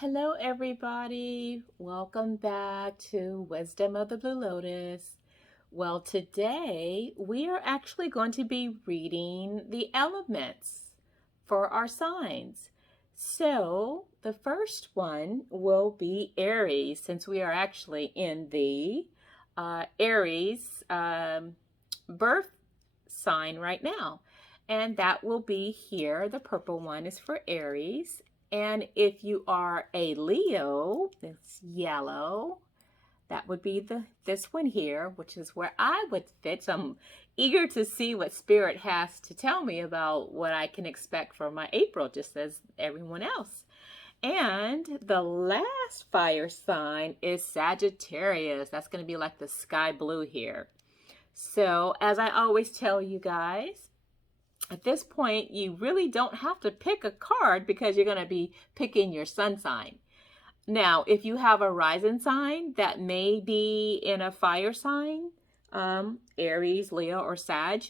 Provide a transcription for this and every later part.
Hello, everybody. Welcome back to Wisdom of the Blue Lotus. Well, today we are actually going to be reading the elements for our signs. So, the first one will be Aries, since we are actually in the Aries birth sign right now. And that will be here. The purple one is for Aries. And if you are a Leo, it's yellow. That would be this one here, which is where I would fit. So I'm eager to see what Spirit has to tell me about what I can expect for my April, just as everyone else. And the last fire sign is Sagittarius. That's going to be like the sky blue here. So as I always tell you guys, at this point, you really don't have to pick a card because you're going to be picking your sun sign. Now, if you have a rising sign that may be in a fire sign, Aries, Leo, or Sag,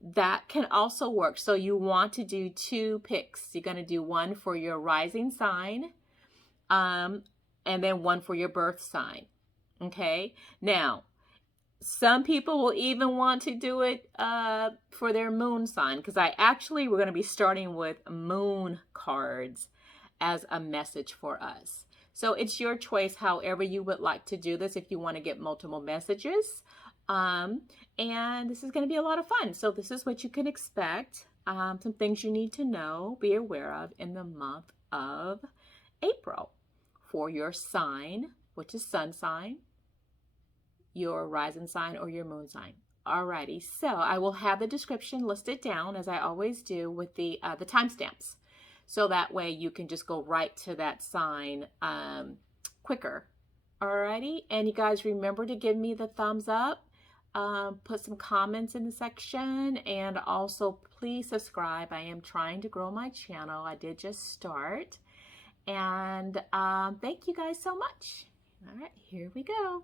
that can also work. So you want to do two picks. You're going to do one for your rising sign, and then one for your birth sign. Okay? Now, some people will even want to do it for their moon sign, because we're going to be starting with moon cards as a message for us. So it's your choice however you would like to do this, if you want to get multiple messages. And this is going to be a lot of fun. So this is what you can expect. Some things you need to know, be aware of in the month of April for your sign, which is sun sign, your rising sign, or your moon sign. Alrighty, so I will have the description listed down, as I always do, with the timestamps. So that way you can just go right to that sign quicker. Alrighty, and you guys remember to give me the thumbs up, put some comments in the section, and also please subscribe. I am trying to grow my channel. I did just start. And thank you guys so much. All right, here we go.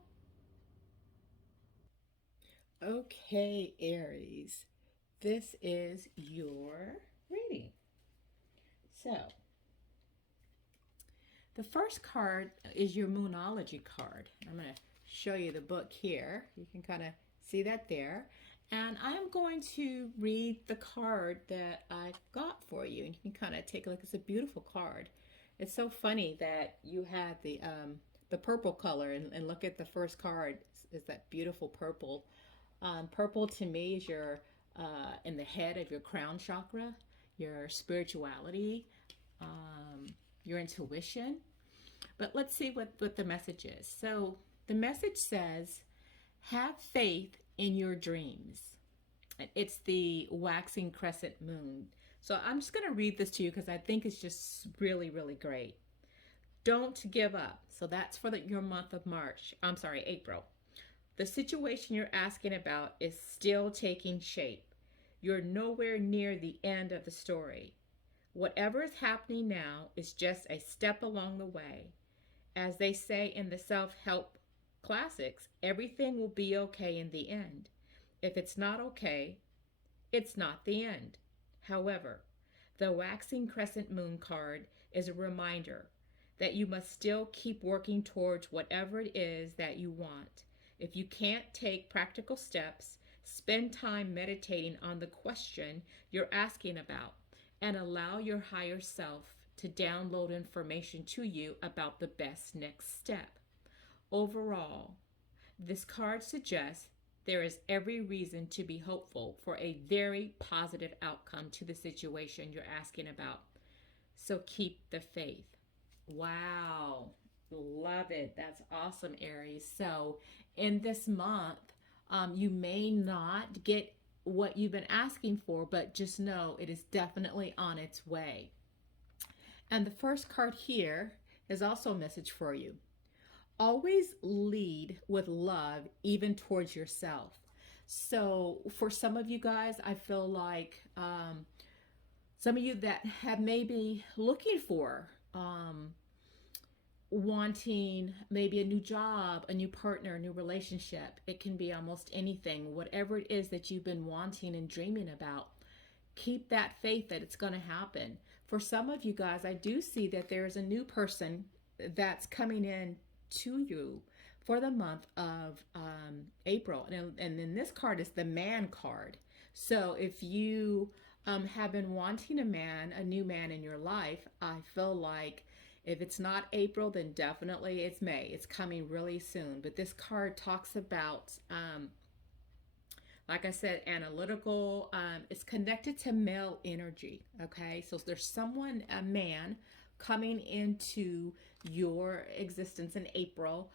Okay, Aries, this is your reading. So, the first card is your Moonology card. I'm going to show you the book here. You can kind of see that there. And I'm going to read the card that I got for you. And you can kind of take a look. It's a beautiful card. It's so funny that you had the purple color, and look at the first card. It's that beautiful purple. Purple to me is your in the head of your crown chakra, your spirituality, your intuition. But let's see what the message is. So the message says, have faith in your dreams. It's the waxing crescent moon. So I'm just going to read this to you because I think it's just really, really great. Don't give up. So that's for your month of April. The situation you're asking about is still taking shape. You're nowhere near the end of the story. Whatever is happening now is just a step along the way. As they say in the self-help classics, everything will be okay in the end. If it's not okay, it's not the end. However, the waxing crescent moon card is a reminder that you must still keep working towards whatever it is that you want. If you can't take practical steps, spend time meditating on the question you're asking about and allow your higher self to download information to you about the best next step. Overall, this card suggests there is every reason to be hopeful for a very positive outcome to the situation you're asking about. So keep the faith. Wow. Love it. That's awesome, Aries. So in this month, you may not get what you've been asking for, but just know it is definitely on its way. And the first card here is also a message for you. Always lead with love, even towards yourself. So for some of you guys, I feel like some of you that have maybe looking for wanting maybe a new job, a new partner, a new relationship. It can be almost anything. Whatever it is that you've been wanting and dreaming about, keep that faith that it's going to happen. For some of you guys, I do see that there is a new person that's coming in to you for the month of April. And then this card is the man card. So if you have been wanting a man, a new man in your life, I feel like if it's not April, then definitely it's May. It's coming really soon. But this card talks about, like I said, analytical. It's connected to male energy. Okay, so there's someone, a man, coming into your existence in April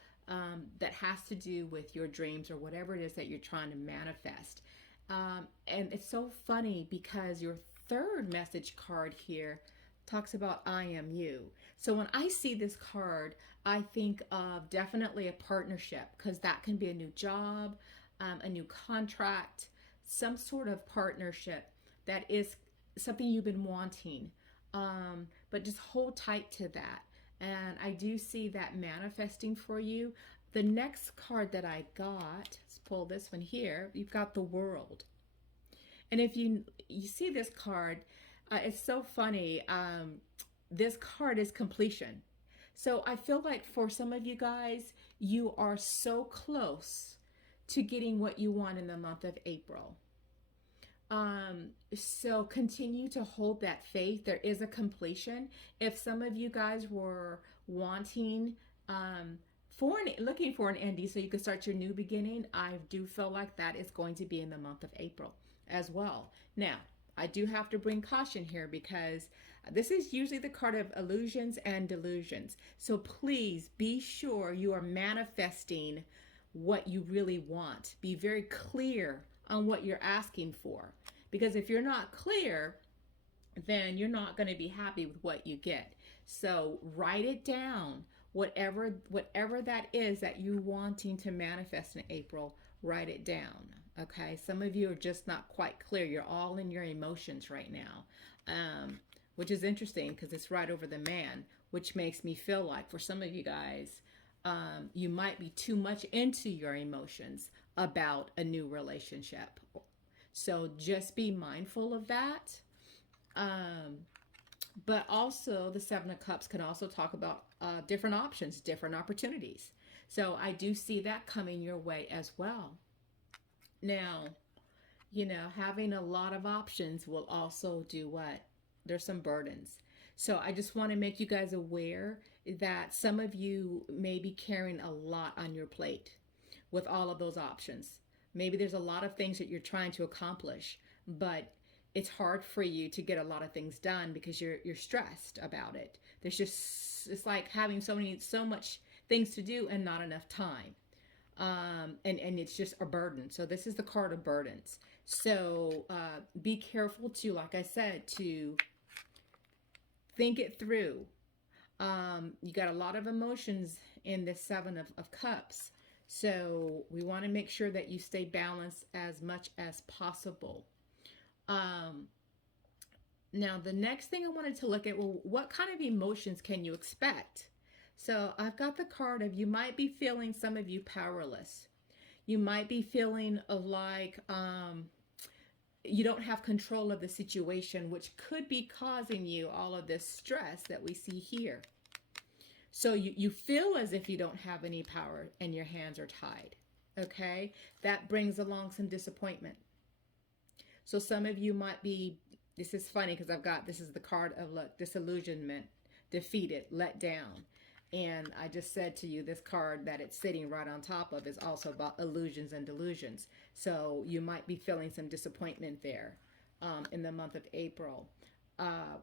that has to do with your dreams or whatever it is that you're trying to manifest. And it's so funny because your third message card here talks about I am you. So when I see this card, I think of definitely a partnership, because that can be a new job, a new contract, some sort of partnership that is something you've been wanting. But just hold tight to that. And I do see that manifesting for you. The next card that I got, let's pull this one here. You've got the World. And if you see this card, it's so funny. This card is completion. So I feel like for some of you guys, you are so close to getting what you want in the month of April. So continue to hold that faith. There is a completion. If some of you guys were wanting, looking for an ending so you can start your new beginning, I do feel like that is going to be in the month of April as well. Now, I do have to bring caution here because this is usually the card of illusions and delusions. So please be sure you are manifesting what you really want. Be very clear on what you're asking for. Because if you're not clear, then you're not going to be happy with what you get. So write it down. Whatever that is that you're wanting to manifest in April, write it down. Okay, some of you are just not quite clear. You're all in your emotions right now, which is interesting because it's right over the man, which makes me feel like for some of you guys, you might be too much into your emotions about a new relationship. So just be mindful of that. But also the Seven of Cups can also talk about different options, different opportunities. So I do see that coming your way as well. Now, having a lot of options will also do what? There's some burdens. So I just want to make you guys aware that some of you may be carrying a lot on your plate with all of those options. Maybe there's a lot of things that you're trying to accomplish, but it's hard for you to get a lot of things done because you're stressed about it. It's like having so much things to do and not enough time. And it's just a burden. So this is the card of burdens. So be careful to, like I said, to think it through. You got a lot of emotions in this Seven of Cups. So we want to make sure that you stay balanced as much as possible. Now, the next thing I wanted to look at, well, what kind of emotions can you expect? So I've got the card of you might be feeling, some of you, powerless. You might be feeling like you don't have control of the situation, which could be causing you all of this stress that we see here. So you feel as if you don't have any power and your hands are tied. Okay? That brings along some disappointment. So some of you might be, this is funny because this is the card of disillusionment, defeated, let down. And I just said to you, this card that it's sitting right on top of is also about illusions and delusions. So you might be feeling some disappointment there in the month of April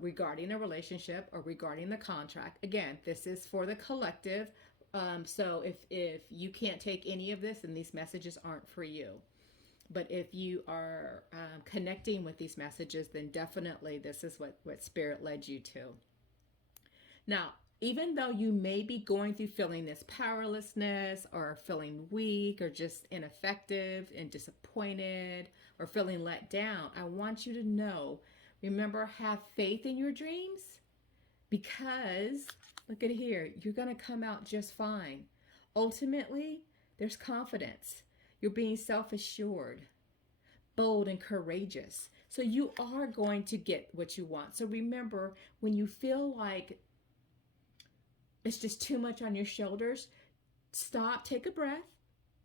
regarding a relationship or regarding the contract. Again, this is for the collective. So if you can't take any of this, then these messages aren't for you. But if you are connecting with these messages, then definitely this is what Spirit led you to. Now, even though you may be going through feeling this powerlessness or feeling weak or just ineffective and disappointed or feeling let down, I want you to know, remember, have faith in your dreams, because look at here, you're going to come out just fine. Ultimately, there's confidence. You're being self-assured, bold, and courageous. So you are going to get what you want. So remember, when you feel like it's just too much on your shoulders, stop, take a breath,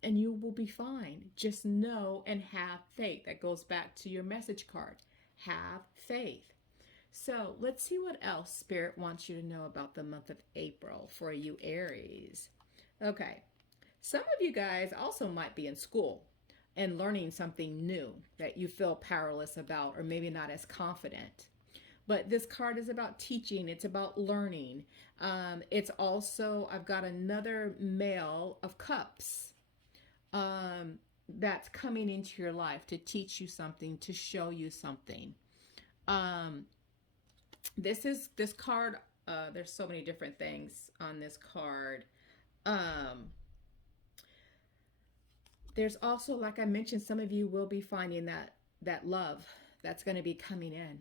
and you will be fine. Just know and have faith. That goes back to your message card. Have faith. So let's see what else Spirit wants you to know about the month of April for you Aries. Okay, some of you guys also might be in school and learning something new that you feel powerless about or maybe not as confident. But this card is about teaching. It's about learning. It's also, I've got another male of cups that's coming into your life to teach you something, to show you something. This card, there's so many different things on this card. There's also, like I mentioned, some of you will be finding that love that's going to be coming in.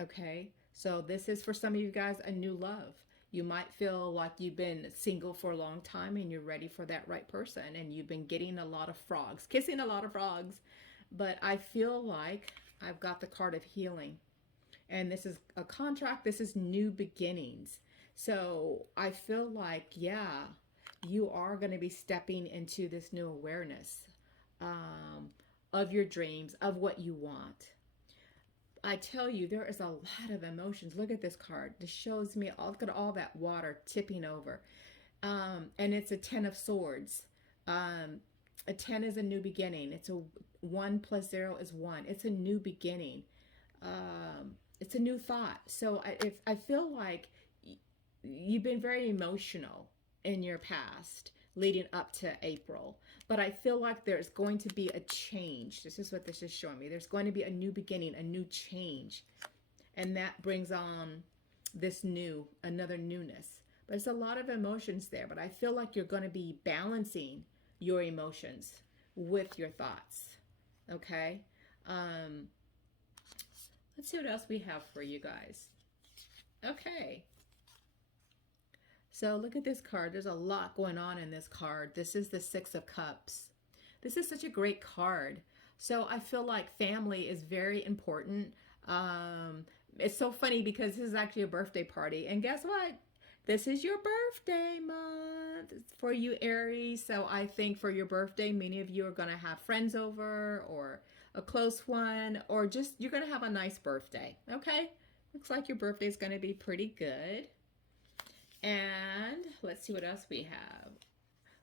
Okay, so this is for some of you guys a new love. You might feel like you've been single for a long time and you're ready for that right person, and you've been getting a lot of frogs, kissing a lot of frogs. But I feel like I've got the card of healing, and this is a contract. This is new beginnings. So I feel like, yeah, you are going to be stepping into this new awareness of your dreams, of what you want. I tell you, there is a lot of emotions. Look at this card. This shows me look at all that water tipping over. And it's a 10 of swords. A 10 is a new beginning. It's a 1 plus 0 is 1. It's a new beginning. It's a new thought. So I feel like you've been very emotional in your past leading up to April. But I feel like there's going to be a change. This is what this is showing me. There's going to be a new beginning, a new change. And that brings on this another newness. But there's a lot of emotions there. But I feel like you're going to be balancing your emotions with your thoughts. Okay? Let's see what else we have for you guys. Okay. So look at this card. There's a lot going on in this card. This is the 6 of Cups. This is such a great card. So I feel like family is very important. It's so funny because this is actually a birthday party. And guess what? This is your birthday month for you Aries. So I think for your birthday, many of you are going to have friends over, or a close one, or just you're going to have a nice birthday. Okay? Looks like your birthday is going to be pretty good. And let's see what else we have.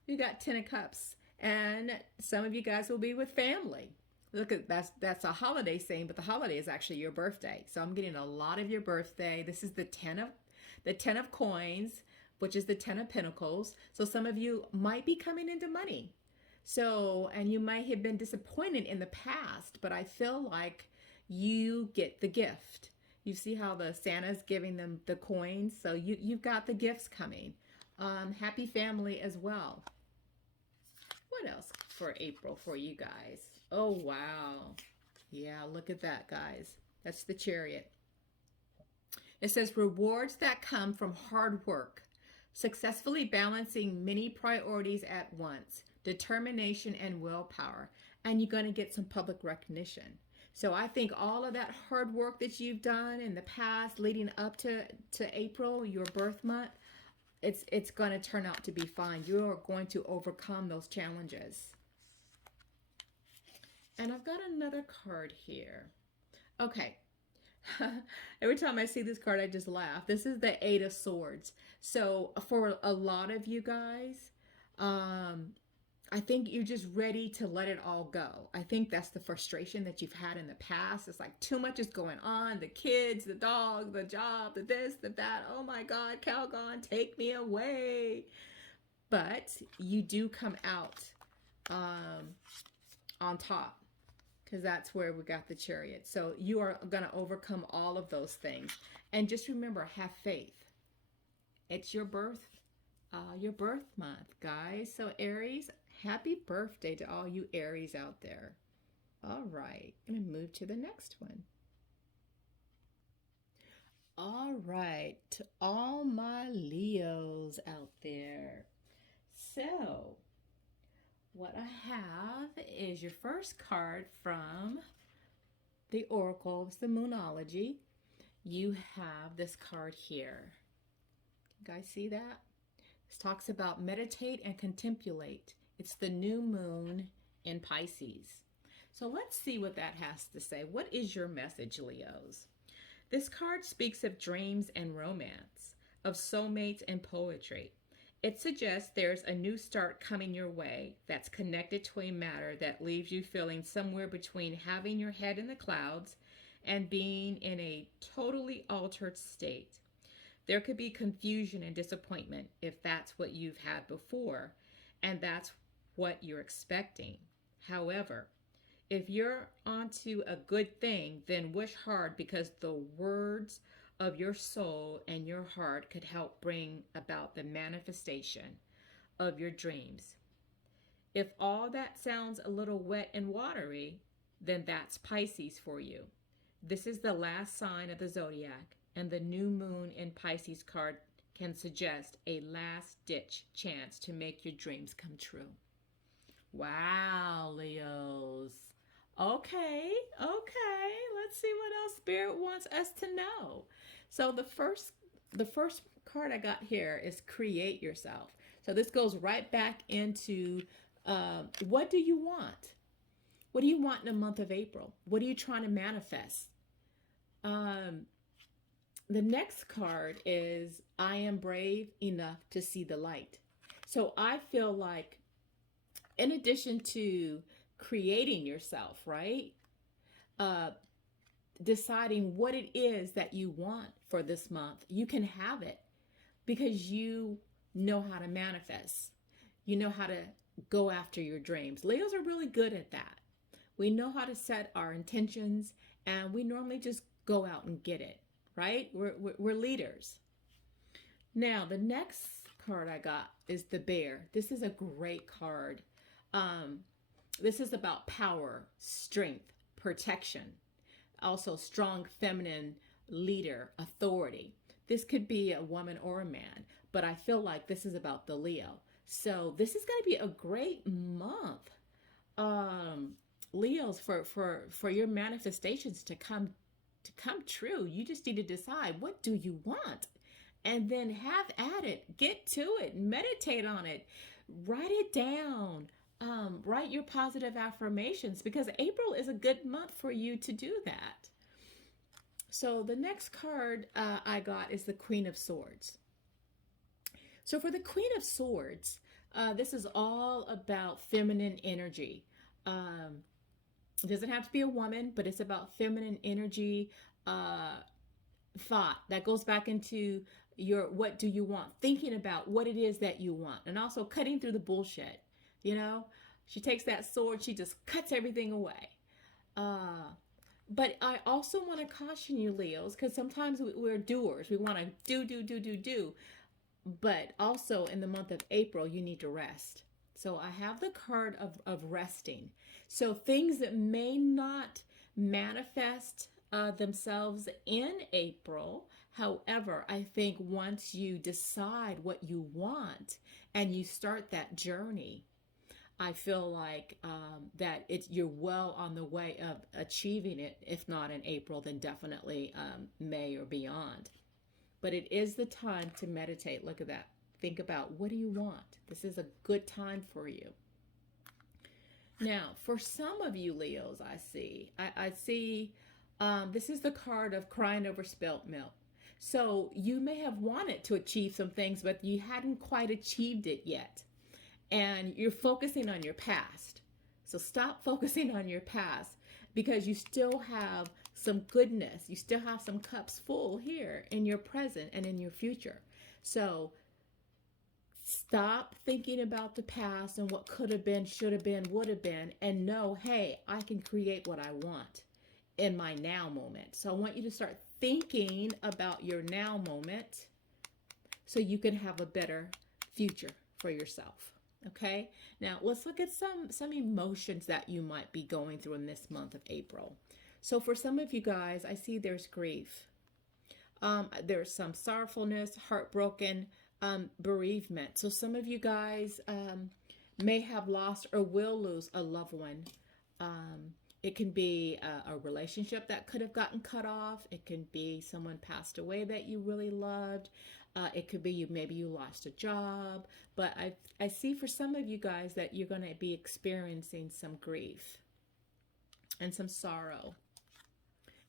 We got 10 of Cups. And some of you guys will be with family. Look at that's a holiday saying, but the holiday is actually your birthday. So I'm getting a lot of your birthday. This is the 10 of coins, which is the 10 of pentacles. So some of you might be coming into money. So, and you might have been disappointed in the past, but I feel like you get the gift. You see how the Santa's giving them the coins? So you've got the gifts coming. Happy family as well. What else for April for you guys? Oh, wow. Yeah, look at that, guys. That's the Chariot. It says rewards that come from hard work, successfully balancing many priorities at once, determination and willpower, and you're going to get some public recognition. So I think all of that hard work that you've done in the past leading up to April, your birth month, it's going to turn out to be fine. You're going to overcome those challenges. And I've got another card here. Okay. Every time I see this card, I just laugh. This is the 8 of Swords. So for a lot of you guys, I think you're just ready to let it all go. I think that's the frustration that you've had in the past. It's like too much is going on. The kids, the dog, the job, the this, the that. Oh my God, Calgon, take me away. But you do come out on top, because that's where we got the Chariot. So you are going to overcome all of those things. And just remember, have faith. It's your birth month, guys. So Aries, happy birthday to all you Aries out there. All right, I'm going to move to the next one. All right, to all my Leos out there. So, what I have is your first card from the Oracle. It's the Moonology. You have this card here. You guys see that? This talks about meditate and contemplate. It's the new moon in Pisces. So let's see what that has to say. What is your message, Leos? This card speaks of dreams and romance, of soulmates and poetry. It suggests there's a new start coming your way that's connected to a matter that leaves you feeling somewhere between having your head in the clouds and being in a totally altered state. There could be confusion and disappointment if that's what you've had before, and that's what you're expecting. However, if you're onto a good thing, then wish hard, because the words of your soul and your heart could help bring about the manifestation of your dreams. If all that sounds a little wet and watery, then that's Pisces for you. This is the last sign of the zodiac, and the new moon in Pisces card can suggest a last-ditch chance to make your dreams come true. Wow, Leos. Okay. Let's see what else Spirit wants us to know. So the first card I got here is create yourself. So this goes right back into what do you want? What do you want in the month of April? What are you trying to manifest? The next card is I am brave enough to see the light. So I feel like, in addition to creating yourself, right? Deciding what it is that you want for this month, you can have it because you know how to manifest. You know how to go after your dreams. Leos are really good at that. We know how to set our intentions, and we normally just go out and get it, right? We're leaders. Now, the next card I got is the Bear. This is a great card. This is about power, strength, protection, also strong feminine leader, authority. This could be a woman or a man, but I feel like this is about the Leo. So this is going to be a great month, Leos, for your manifestations to come true. You just need to decide, what do you want? And then have at it. Get to it. Meditate on it. Write it down. Write your positive affirmations, because April is a good month for you to do that. So the next card I got is the Queen of Swords. So for the Queen of Swords, this is all about feminine energy. It doesn't have to be a woman, but it's about feminine energy, thought that goes back into your what do you want, thinking about what it is that you want, and also cutting through the bullshit. You know, she takes that sword, she just cuts everything away. But I also want to caution you, Leos, because sometimes we're doers. We want to do. But also in the month of April, you need to rest. So I have the card of resting. So things that may not manifest themselves in April. However, I think once you decide what you want and you start that journey, I feel like that you're well on the way of achieving it. If not in April, then definitely May or beyond. But it is the time to meditate. Look at that. Think about, what do you want? This is a good time for you. Now, for some of you Leos, I see this is the card of crying over spilt milk. So you may have wanted to achieve some things, but you hadn't quite achieved it yet. And you're focusing on your past. So stop focusing on your past, because you still have some goodness. You still have some cups full here in your present and in your future. So stop thinking about the past and what could have been, should have been, would have been, and know, hey, I can create what I want in my now moment. So I want you to start thinking about your now moment so you can have a better future for yourself. Okay, now let's look at some emotions that you might be going through in this month of April. So for some of you guys, I see there's grief. There's some sorrowfulness, heartbroken, bereavement. So some of you guys may have lost or will lose a loved one It can be a relationship that could have gotten cut off. It can be someone passed away that you really loved. It could be maybe you lost a job. But I see for some of you guys that you're going to be experiencing some grief and some sorrow.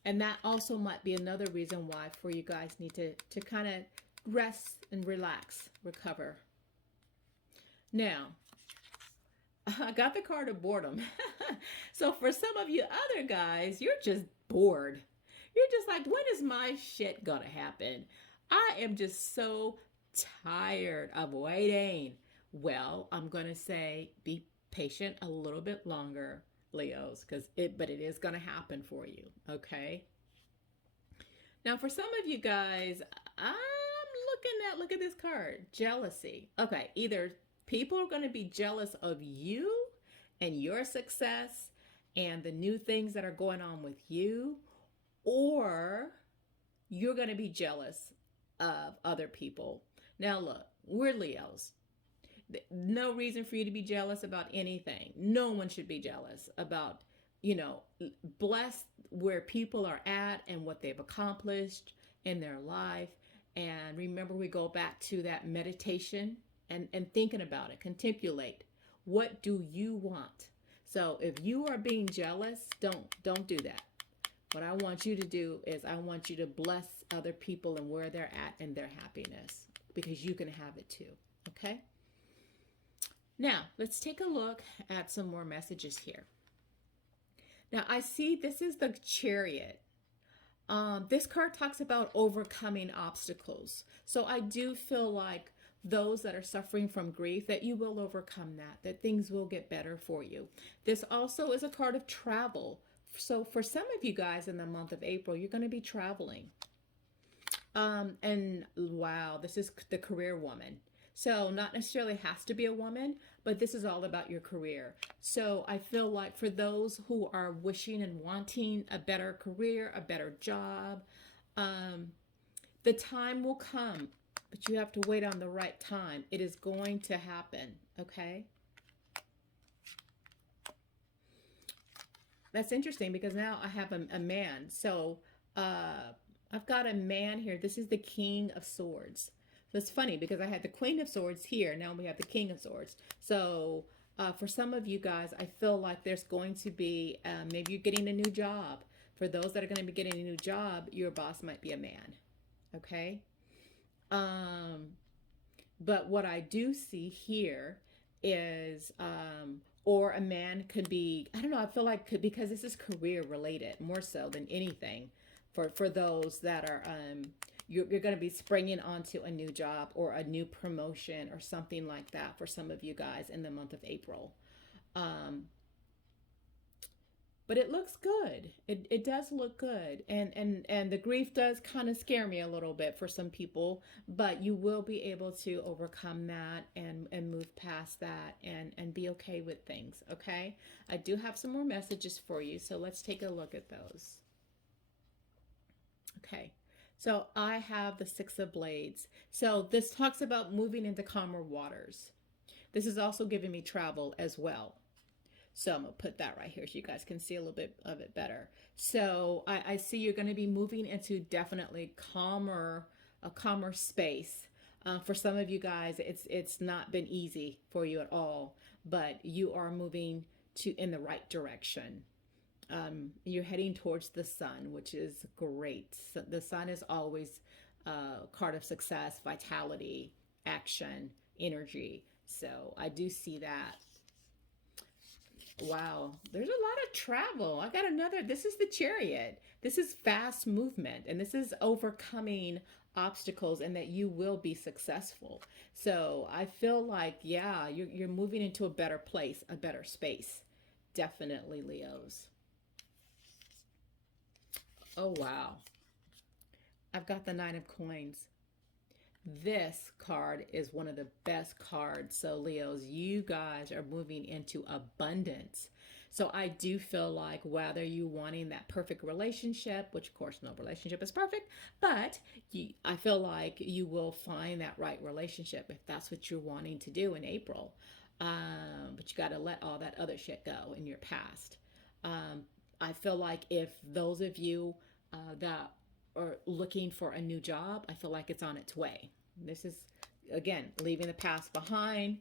And that also might be another reason why for you guys need to kind of rest and relax, recover. Now, I got the card of boredom. So for some of you other guys, you're just bored. You're just like, when is my shit gonna happen? I am just so tired of waiting. Well, I'm gonna say be patient a little bit longer, Leos, but it is gonna happen for you, okay? Now for some of you guys, look at this card, jealousy. Okay, either people are going to be jealous of you and your success and the new things that are going on with you, or you're going to be jealous of other people. Now look, we're Leos. No reason for you to be jealous about anything. No one should be jealous about, blessed where people are at and what they've accomplished in their life. And remember, we go back to that meditation and thinking about it, contemplate. What do you want? So if you are being jealous, don't do that. What I want you to do is I want you to bless other people and where they're at and their happiness, because you can have it too. Okay? Now, let's take a look at some more messages here. Now, I see this is the Chariot. This card talks about overcoming obstacles. So I do feel like those that are suffering from grief, that you will overcome that things will get better for you. This also is a card of travel. So for some of you guys in the month of April, you're going to be traveling. And wow, this is the career woman. So not necessarily has to be a woman, but this is all about your career. So I feel like for those who are wishing and wanting a better career, a better job, the time will come, but you have to wait on the right time. It is going to happen, okay? That's interesting because now I have a man. So I've got a man here. This is the King of Swords. So it's funny because I had the Queen of Swords here. Now we have the King of Swords. So for some of you guys, I feel like there's going to be, maybe you're getting a new job. For those that are going to be getting a new job, your boss might be a man. Okay? But what I do see here is, or a man could be, I don't know, I feel like because this is career related more so than anything for those that are, you're going to be springing onto a new job or a new promotion or something like that for some of you guys in the month of April. But it looks good. It does look good. And the grief does kind of scare me a little bit for some people, but you will be able to overcome that and move past that and be okay with things, okay? I do have some more messages for you, so let's take a look at those. Okay. So I have the Six of Blades. So this talks about moving into calmer waters. This is also giving me travel as well. So I'm going to put that right here so you guys can see a little bit of it better. So I see you're going to be moving into definitely a calmer space. For some of you guys, it's not been easy for you at all, but you are moving in the right direction. You're heading towards the sun, which is great. So the sun is always a card of success, vitality, action, energy. So I do see that. Wow, there's a lot of travel. I got another. This is the Chariot. This is fast movement, and this is overcoming obstacles, and that you will be successful. So I feel like, yeah, you're moving into a better place, a better space. Definitely, Leos. Oh, wow. I've got the Nine of Coins. This card is one of the best cards. So Leos, you guys are moving into abundance. So I do feel like whether you wanting that perfect relationship, which of course no relationship is perfect, but I feel like you will find that right relationship if that's what you're wanting to do in April. But you got to let all that other shit go in your past. I feel like if those of you that are looking for a new job, I feel like it's on its way. This is, again, leaving the past behind,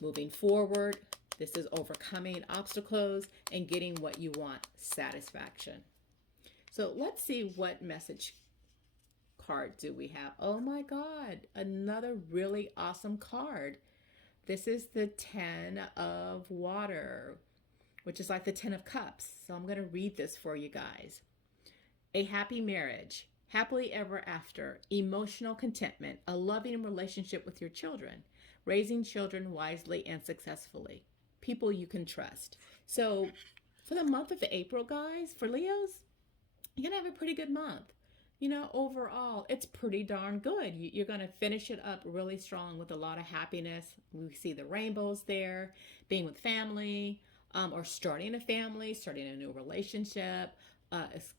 moving forward. This is overcoming obstacles and getting what you want, satisfaction. So let's see what message card do we have. Oh my God, another really awesome card. This is the 10 of water, which is like the 10 of cups. So I'm going to read this for you guys. A happy marriage, happily ever after, emotional contentment, a loving relationship with your children, raising children wisely and successfully, people you can trust. So for the month of April, guys, for Leos, you're going to have a pretty good month. You know, overall, it's pretty darn good. You're going to finish it up really strong with a lot of happiness. We see the rainbows there, being with family, or starting a family, starting a new relationship.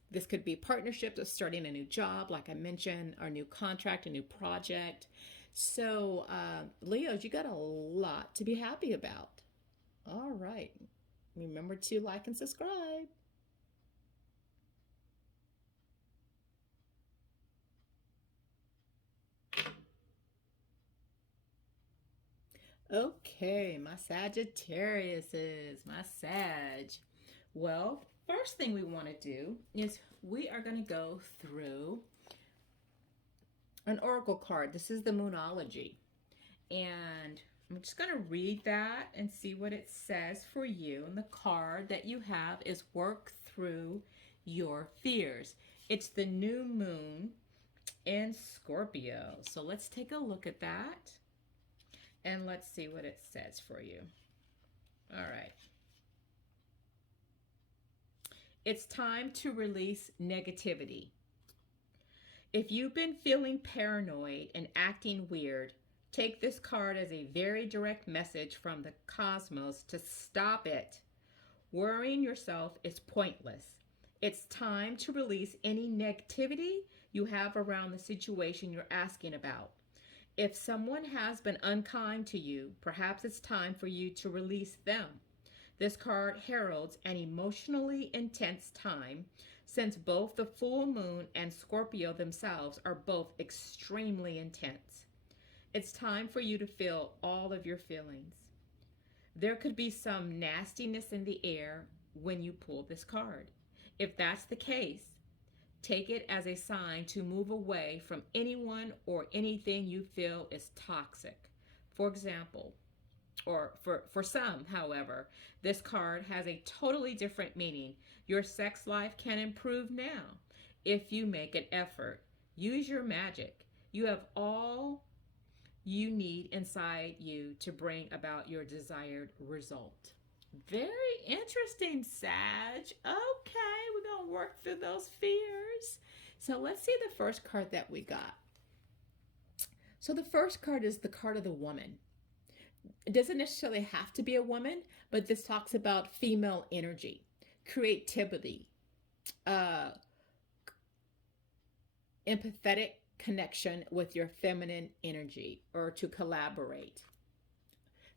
This could be partnerships or starting a new job, like I mentioned, or a new contract, a new project. So, Leos, you got a lot to be happy about. All right. Remember to like and subscribe. Okay, my Sagittariuses, my Sag. Well, first thing we want to do is we are going to go through an oracle card. This is the Moonology. And I'm just going to read that and see what it says for you. And the card that you have is Work Through Your Fears. It's the new moon in Scorpio. So let's take a look at that. And let's see what it says for you. All right. It's time to release negativity. If you've been feeling paranoid and acting weird, take this card as a very direct message from the cosmos to stop it. Worrying yourself is pointless. It's time to release any negativity you have around the situation you're asking about. If someone has been unkind to you, perhaps it's time for you to release them. This card heralds an emotionally intense time, since both the full moon and Scorpio themselves are both extremely intense. It's time for you to feel all of your feelings. There could be some nastiness in the air when you pull this card. If that's the case, take it as a sign to move away from anyone or anything you feel is toxic. For example, or for some, however, this card has a totally different meaning. Your sex life can improve now if you make an effort. Use your magic. You have all you need inside you to bring about your desired result. Very interesting, Sag. Okay, we're going to work through those fears. So let's see the first card that we got. So the first card is the card of the woman. It doesn't necessarily have to be a woman, but this talks about female energy, creativity, empathetic connection with your feminine energy, or to collaborate.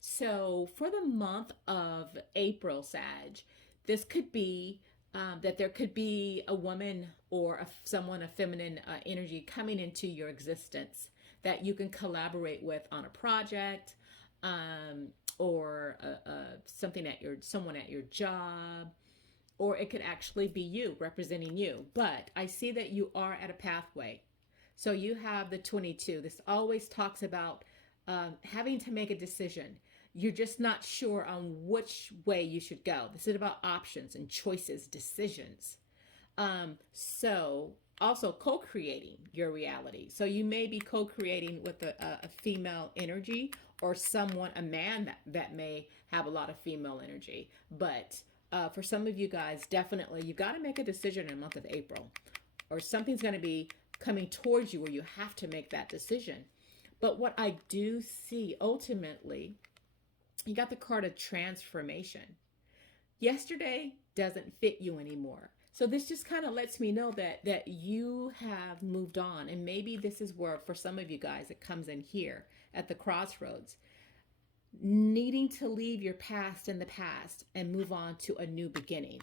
So for the month of April, Sag, this could be that there could be a woman or someone of feminine energy coming into your existence that you can collaborate with on a project, or something at someone at your job, or it could actually be you representing you. But I see that you are at a pathway. So you have the 22. This always talks about having to make a decision. You're just not sure on which way you should go. This is about options and choices, decisions. So also co-creating your reality. So you may be co-creating with a female energy, or someone, a man that may have a lot of female energy. But for some of you guys, definitely, you've got to make a decision in the month of April, or something's going to be coming towards you where you have to make that decision. But what I do see ultimately, you got the card of transformation. Yesterday doesn't fit you anymore. So this just kind of lets me know that you have moved on. And maybe this is where, for some of you guys, it comes in here at the crossroads. Needing to leave your past in the past and move on to a new beginning.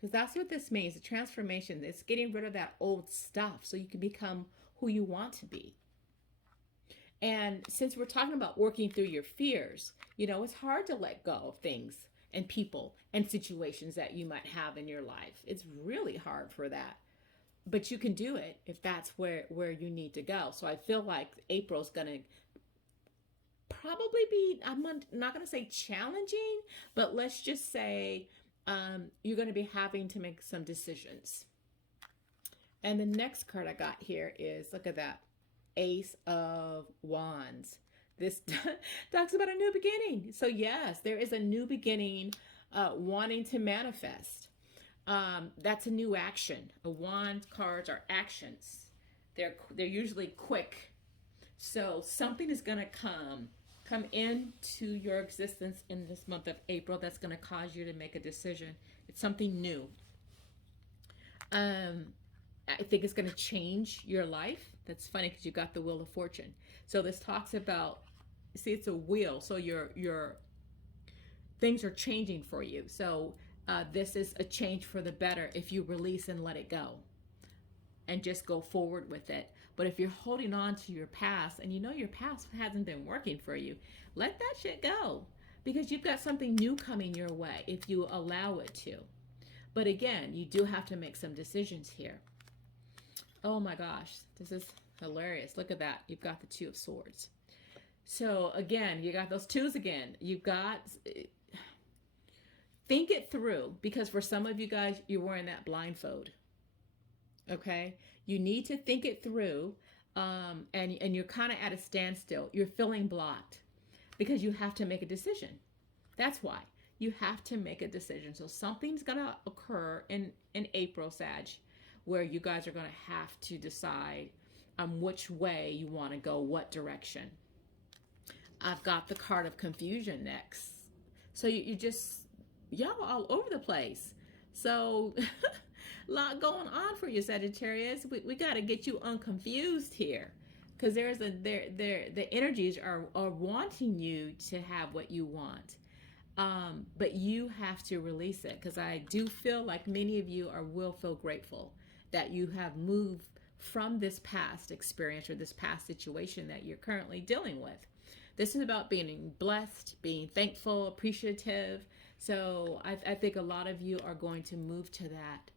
Because that's what this means. The transformation. It's getting rid of that old stuff so you can become who you want to be. And since we're talking about working through your fears, you know, it's hard to let go of things and people and situations that you might have in your life. It's really hard for that. But you can do it if that's where you need to go. So I feel like April's going to probably be, I'm not going to say challenging, but let's just say you're going to be having to make some decisions. And the next card I got here is, look at that, Ace of Wands. This talks about a new beginning. So yes, there is a new beginning wanting to manifest. That's a new action. A wand cards are actions. They're usually quick. So something is going to come into your existence in this month of April that's going to cause you to make a decision. It's something new. I think it's going to change your life. That's funny because you got the Wheel of Fortune. So this talks about, see, it's a wheel. So your things are changing for you. So this is a change for the better if you release and let it go and just go forward with it. But if you're holding on to your past and you know your past hasn't been working for you, let that shit go, because you've got something new coming your way if you allow it to. But again, you do have to make some decisions here. Oh my gosh, this is hilarious. Look at that. You've got the Two of Swords. So again, you got those twos again. You've got, think it through, because for some of you guys, you're wearing that blindfold. Okay? You need to think it through, and you're kind of at a standstill. You're feeling blocked because you have to make a decision. That's why. You have to make a decision. So something's going to occur in April, Sag, where you guys are going to have to decide which way you want to go, what direction. I've got the card of confusion next. So you just, y'all all over the place. So a lot going on for you, Sagittarius. We got to get you unconfused here, because the energies are wanting you to have what you want. But you have to release it, because I do feel like many of you will feel grateful that you have moved from this past experience or this past situation that you're currently dealing with. This is about being blessed, being thankful, appreciative. So I think a lot of you are going to move to that,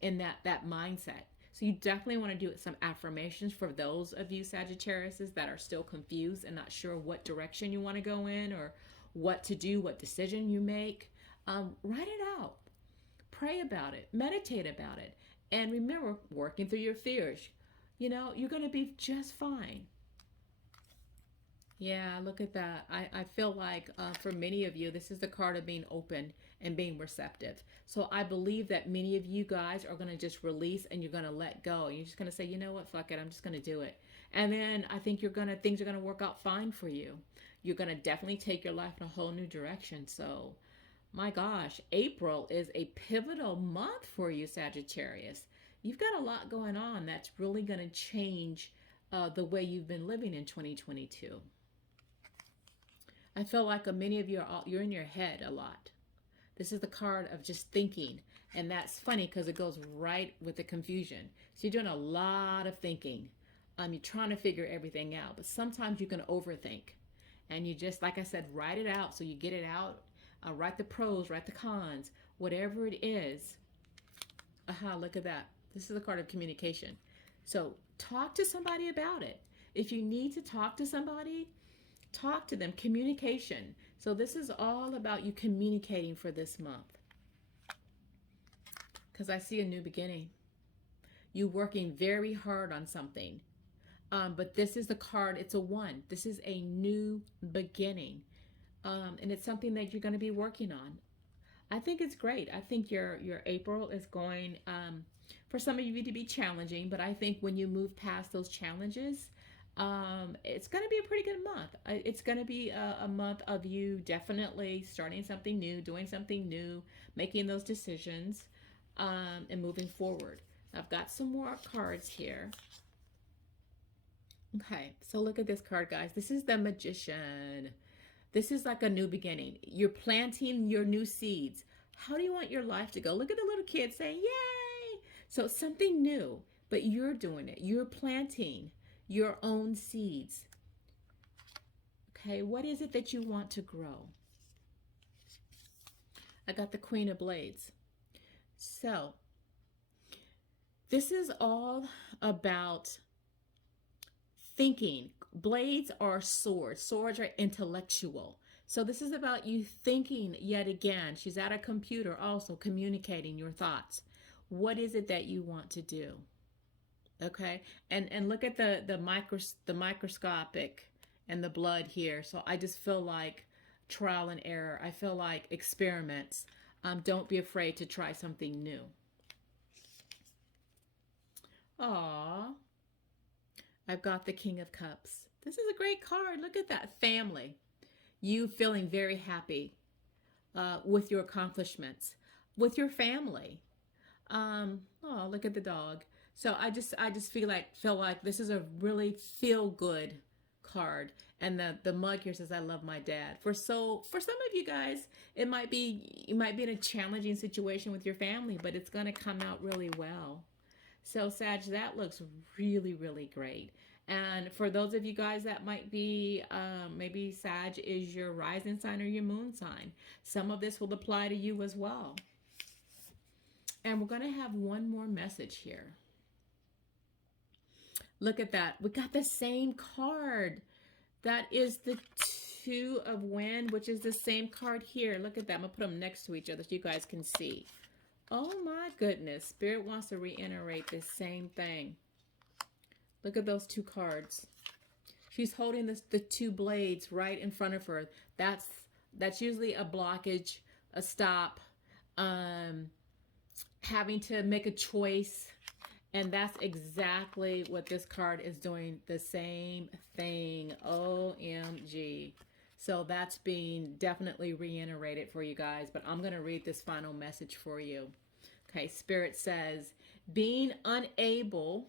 in that mindset. So you definitely want to do some affirmations for those of you Sagittariuses that are still confused and not sure what direction you want to go in or what to do, what decision you make. Write it out. Pray about it. Meditate about it. And remember, working through your fears. You know, you're going to be just fine. Yeah, look at that. I feel like for many of you, this is the card of being open and being receptive. So I believe that many of you guys are going to just release and you're going to let go. And you're just going to say, you know what, fuck it, I'm just going to do it. And then I think things are going to work out fine for you. You're going to definitely take your life in a whole new direction. So my gosh, April is a pivotal month for you, Sagittarius. You've got a lot going on that's really going to change the way you've been living in 2022. I feel like many of you you're in your head a lot. This is the card of just thinking. And that's funny because it goes right with the confusion. So you're doing a lot of thinking. You're trying to figure everything out. But sometimes you can overthink. And you just, like I said, write it out so you get it out. Write the pros, write the cons, whatever it is. Aha, look at that. This is the card of communication. So talk to somebody about it. If you need to talk to somebody, talk to them. Communication. So this is all about you communicating for this month. Because I see a new beginning. You working very hard on something. But this is the card. It's a 1. This is a new beginning. And it's something that you're going to be working on. I think it's great. I think your April is going, for some of you to be challenging, but I think when you move past those challenges, it's going to be a pretty good month. It's going to be a month of you definitely starting something new, doing something new, making those decisions, and moving forward. I've got some more cards here. Okay, so look at this card, guys. This is the Magician. This is like a new beginning. You're planting your new seeds. How do you want your life to go? Look at the little kid saying, yay! So it's something new, but you're doing it. You're planting your own seeds. Okay, what is it that you want to grow? I got the Queen of Blades. So this is all about thinking. Blades are swords. Swords are intellectual. So this is about you thinking yet again. She's at a computer also communicating your thoughts. What is it that you want to do? Okay, and look at the microscopic and the blood here. So I just feel like trial and error. I feel like experiments. Don't be afraid to try something new. Aww. I've got the King of Cups. This is a great card. Look at that. Family. You feeling very happy with your accomplishments, with your family. Oh, look at the dog. So I just feel like this is a really feel good card. And the mug here says, I love my dad. For some of you guys, you might be in a challenging situation with your family, but it's going to come out really well. So Sag, that looks really, really great. And for those of you guys that might be, maybe Sag is your rising sign or your moon sign, some of this will apply to you as well. And we're going to have one more message here. Look at that. We got the same card. That is the Two of Wands, which is the same card here. Look at that. I'm going to put them next to each other so you guys can see. Oh my goodness. Spirit wants to reiterate this same thing. Look at those two cards. She's holding the two blades right in front of her. That's usually a blockage, a stop, having to make a choice. And that's exactly what this card is doing. The same thing. OMG. So that's being definitely reiterated for you guys. But I'm going to read this final message for you. Okay, Spirit says, being unable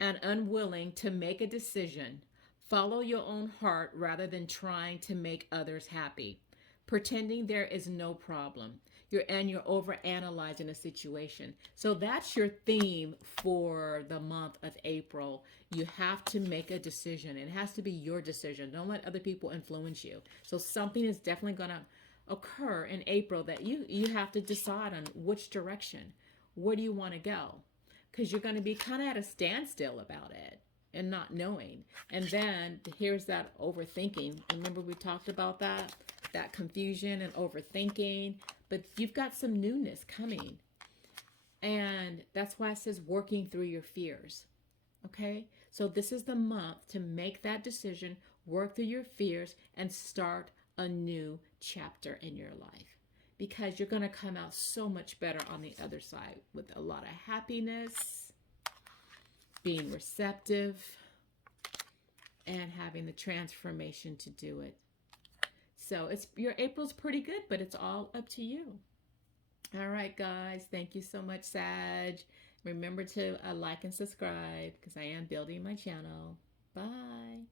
and unwilling to make a decision, follow your own heart rather than trying to make others happy. Pretending there is no problem. You're overanalyzing a situation. So that's your theme for the month of April. You have to make a decision. It has to be your decision. Don't let other people influence you. So something is definitely going to occur in April that you have to decide on which direction. Where do you want to go? Because you're going to be kind of at a standstill about it and not knowing. And then here's that overthinking. Remember we talked about that confusion and overthinking. But you've got some newness coming. And that's why it says working through your fears. Okay? So this is the month to make that decision, work through your fears, and start a new chapter in your life. Because you're going to come out so much better on the other side with a lot of happiness, being receptive, and having the transformation to do it. So your April's pretty good, but it's all up to you. All right, guys. Thank you so much, Sag. Remember to like and subscribe because I am building my channel. Bye.